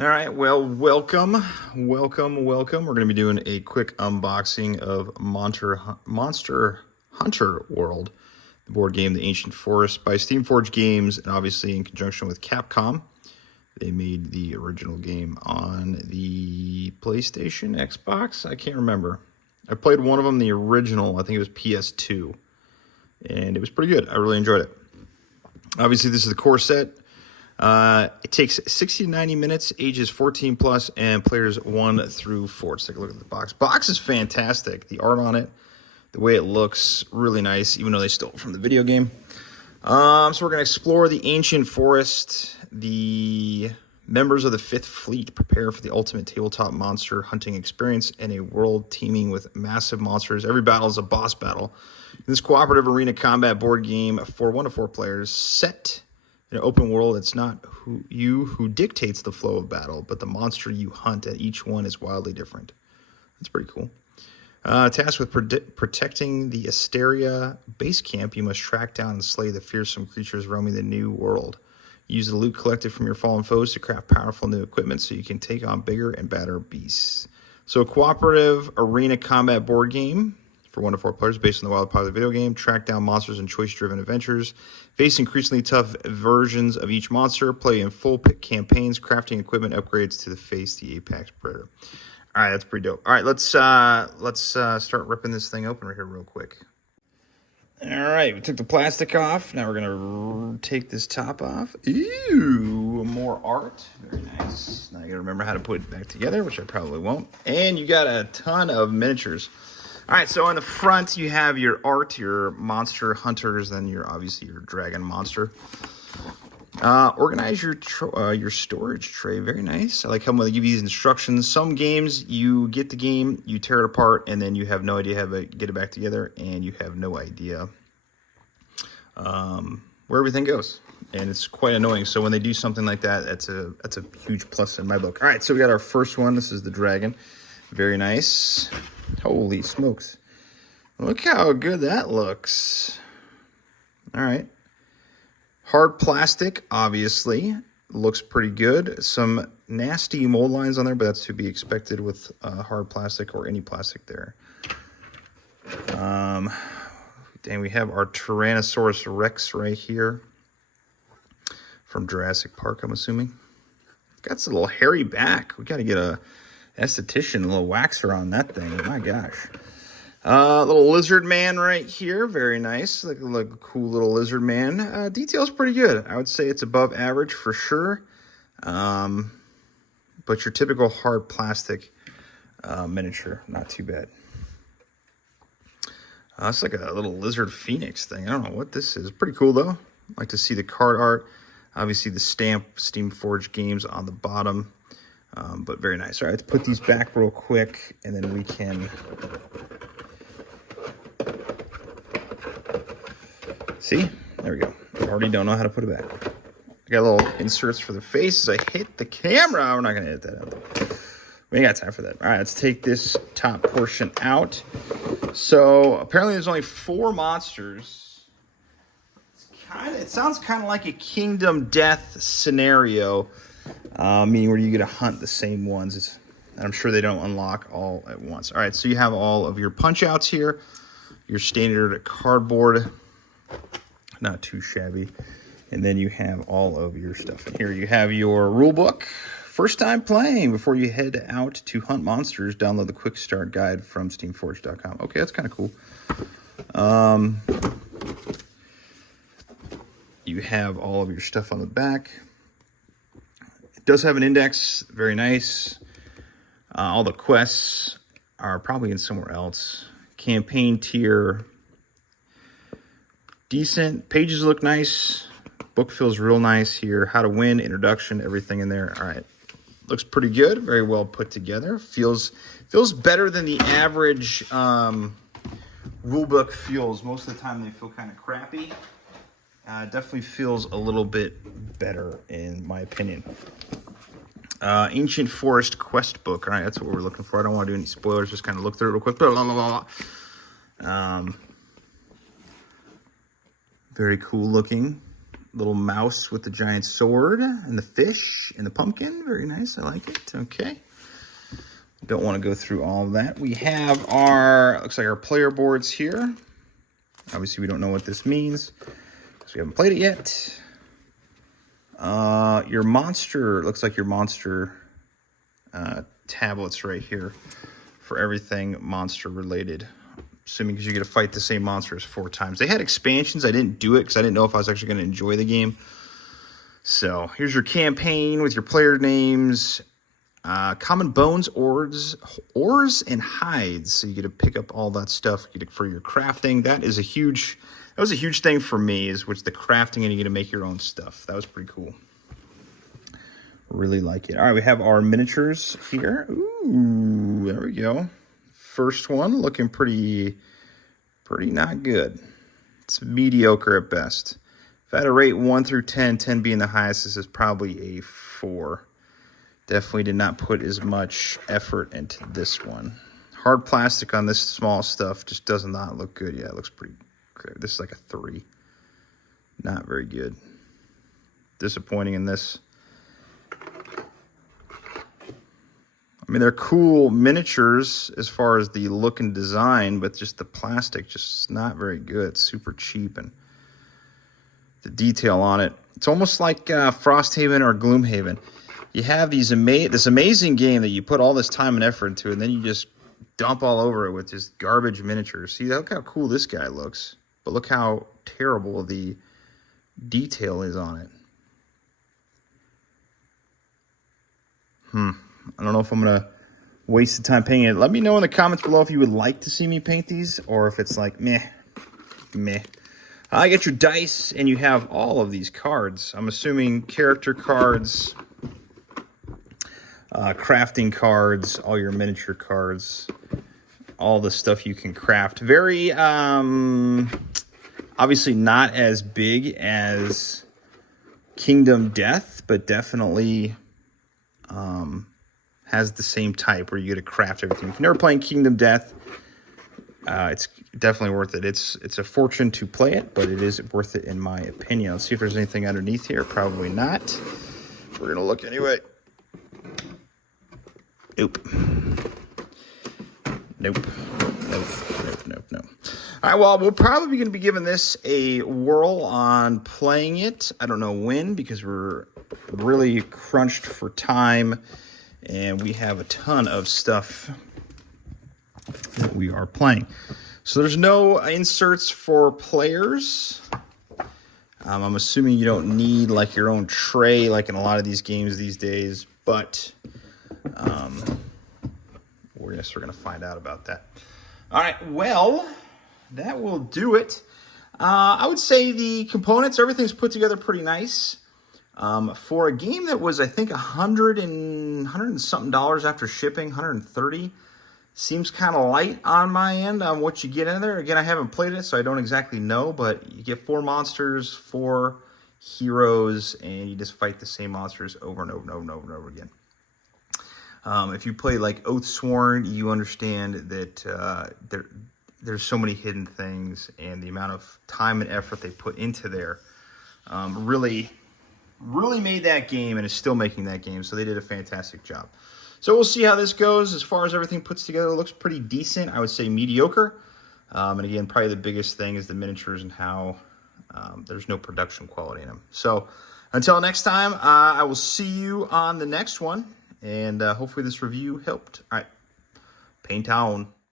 All right, well, welcome. We're going to be doing a quick unboxing of Monster Hunter World, the board game The Ancient Forest by Steamforged Games, and obviously in conjunction with Capcom. They made the original game on the PlayStation, Xbox, I can't remember. I played one of them, the original, I think it was PS2, and it was pretty good. I really enjoyed it. Obviously, this is the core set. It takes 60 to 90 minutes, ages 14 plus, and players 1 through 4. Let's take a look at the box. Box is fantastic. The art on it, the way it looks, really nice, even though they stole it from the video game. So we're going to explore the ancient forest. The members of the Fifth Fleet prepare for the ultimate tabletop monster hunting experience in a world teeming with massive monsters. Every battle is a boss battle. This cooperative arena combat board game for 1 to 4 players set in an open world. It's not who dictates the flow of battle, but the monster you hunt, and each one is wildly different. That's pretty cool. Tasked with protecting the Asteria base camp, you must track down and slay the fearsome creatures roaming the new world. Use the loot collected from your fallen foes to craft powerful new equipment so you can take on bigger and badder beasts. So a cooperative arena combat board game for 1 to 4 players based on the wild popular video game. Track down monsters in choice-driven adventures. Face increasingly tough versions of each monster. Play in full campaigns, crafting equipment upgrades to face the apex predator. All right, that's pretty dope. All right, let's start ripping this thing open right here real quick. All right, we took the plastic off. Now we're going to take this top off. Ooh, more art. Very nice. Now you got to remember how to put it back together, which I probably won't. And you got a ton of miniatures. All right, so on the front, you have your art, your monster hunters, then obviously your dragon monster. Organize your storage tray. Very nice. I like how when they give you these instructions. Some games, you get the game, you tear it apart, and then you have no idea how to get it back together, and you have no idea where everything goes. And it's quite annoying. So when they do something like that, that's a huge plus in my book. All right, so we got our first one. This is the dragon. Very nice. Holy smokes. Look how good that looks. All right. Hard plastic, obviously. Looks pretty good. Some nasty mold lines on there, but that's to be expected with hard plastic or any plastic there. And we have our Tyrannosaurus Rex right here from Jurassic Park, I'm assuming. Got a little hairy back. We got to get a esthetician, a little waxer on that thing. My gosh. Little lizard man right here. Very nice. Like a cool little lizard man. Detail's pretty good. I would say it's above average for sure. But your typical hard plastic miniature, not too bad. It's like a little lizard phoenix thing. I don't know what this is. Pretty cool though. I like to see the card art. Obviously the stamp, Steamforged Games on the bottom. But very nice. All right, let's put these back real quick, and then we can see. There we go. I already don't know how to put it back. I got little inserts for the face as I hit the camera. We're not going to edit that out. We ain't got time for that. All right, let's take this top portion out. So apparently there's only 4 monsters. It sounds kind of like a Kingdom Death scenario. Meaning where you get to hunt the same ones. I'm sure they don't unlock all at once. All right, so you have all of your punch outs here. Your standard cardboard. Not too shabby. And then you have all of your stuff in here. You have your rule book. First time playing. Before you head out to hunt monsters, download the quick start guide from steamforged.com. Okay, that's kind of cool. You have all of your stuff on the back. Does have an index, very nice. All the quests are probably in somewhere else. Campaign tier, decent. Pages look nice. Book feels real nice here. How to win, introduction, everything in there. All right, looks pretty good. Very well put together. Feels better than the average rule book feels. Most of the time they feel kind of crappy. Definitely feels a little bit better in my opinion. Ancient Forest Quest Book. All right, that's what we're looking for. I don't want to do any spoilers. Just kind of look through it real quick. Blah, blah, blah, blah. Very cool looking. Little mouse with the giant sword and the fish and the pumpkin. Very nice. I like it. Okay. Don't want to go through all of that. We have our, looks like our player boards here. Obviously, we don't know what this means because we haven't played it yet. Your monster, looks like your monster tablets right here for everything monster related. Assuming because you get to fight the same monsters 4 times. They had expansions. I didn't do it because I didn't know if I was actually going to enjoy the game. So here's your campaign with your player names. Common bones, ores, and hides. So you get to pick up all that stuff for your crafting. That was a huge thing for me, is the crafting, and you get to make your own stuff. That was pretty cool. Really like it. All right, we have our miniatures here. Ooh, there we go. First one looking pretty not good. It's mediocre at best. If I had to rate 1 through 10, 10 being the highest, this is probably a 4. Definitely did not put as much effort into this one. Hard plastic on this small stuff just does not look good. Yeah, it looks pretty good. This is like a 3. Not very good. Disappointing in this. I mean, they're cool miniatures as far as the look and design, but just the plastic just not very good. It's super cheap, and the detail on it. It's almost like Frosthaven or Gloomhaven. You have this amazing game that you put all this time and effort into, and then you just dump all over it with just garbage miniatures. See, look how cool this guy looks, but look how terrible the detail is on it. I don't know if I'm going to waste the time painting it. Let me know in the comments below if you would like to see me paint these, or if it's like, meh. I get your dice, and you have all of these cards. I'm assuming character cards, crafting cards, all your miniature cards, all the stuff you can craft. Very, obviously not as big as Kingdom Death, but definitely has the same type where you get to craft everything. If you're never playing Kingdom Death, it's definitely worth it. It's a fortune to play it, but it is worth it in my opinion. Let's see if there's anything underneath here. Probably not. We're going to look anyway. Nope. All right, well, we're probably going to be giving this a whirl on playing it. I don't know when, because we're really crunched for time, and we have a ton of stuff that we are playing. So there's no inserts for players. I'm assuming you don't need like your own tray like in a lot of these games these days, but we're going to find out about that. All right, well, that will do it. I would say the components, everything's put together pretty nice. For a game that was, I think, $100 and something after shipping, $130, seems kind of light on my end on what you get in there. Again, I haven't played it, so I don't exactly know, but you get 4 monsters, 4 heroes, and you just fight the same monsters over and over again. If you play like Oathsworn, you understand that there's so many hidden things, and the amount of time and effort they put into there really made that game, and is still making that game. So they did a fantastic job. So we'll see how this goes. As far as everything puts together, it looks pretty decent. I would say mediocre. And again, probably the biggest thing is the miniatures and how there's no production quality in them. So until next time, I will see you on the next one. And hopefully this review helped. All right, paint on.